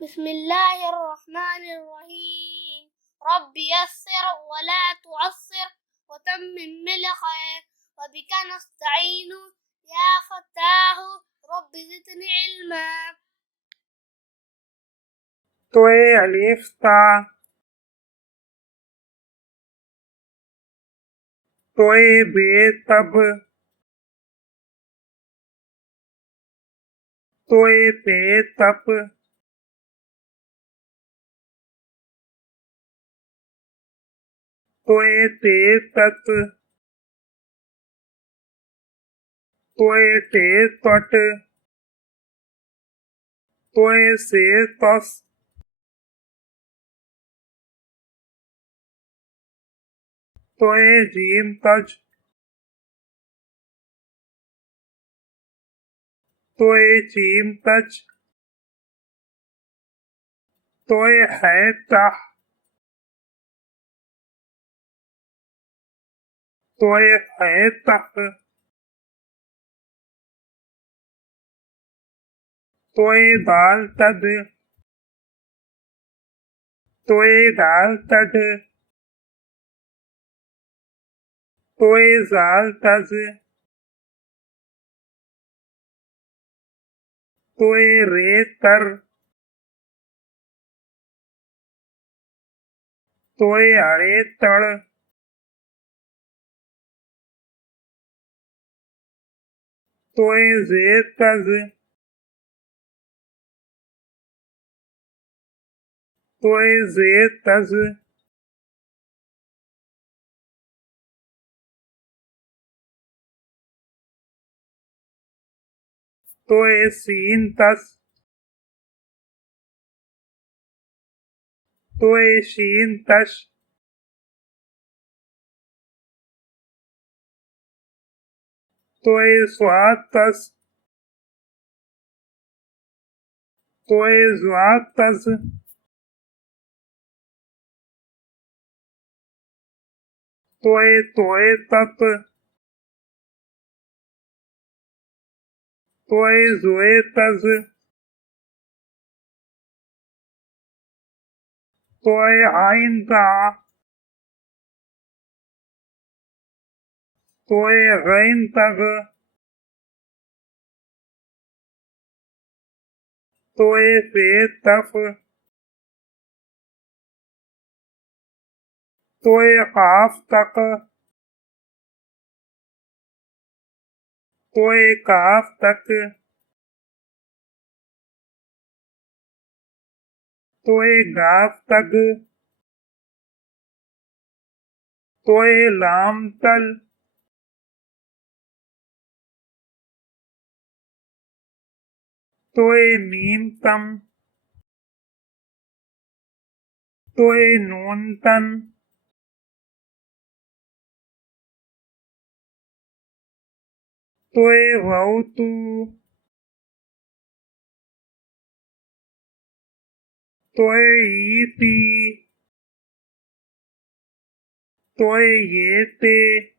बिस्मिल्लाहिर्रहमानिर्रहीम। रब्बि यस्सिर वला तुअस्सिर वतम्मिम बिल खैर वबिका नस्तईनु या फत्ताहु रब्बि ज़िदनी इल्मा। तोए अलिफ ता, तोए बे तब, तोए पे तप, तोए ते तत, तोए टे तट, तोए से तस, तोए जीम तज, तोए चीम तच, तोए है तह, तोए है तह, तोए दाल तद, तोए दाल तड, तोए जाल तज, तोए रे तर, तोए अरे तड़, तोए जे तज, तोए जे तज, तोए सीन तस, तोए शीन तश, तोए स्वाद तस, तोए ज्वाद तस, तोए तोए तप, तोए जोए तज, तोए आइन ता, तोए गैन तग, तोए पे तफ, तोए काफ तक, तोए काफ तक, तोए गाफ तक, तोए लाम तल, तोए मीम तम, तोए नून तन, तोए वाउ तू, तोए ई ती, तोए ये ते।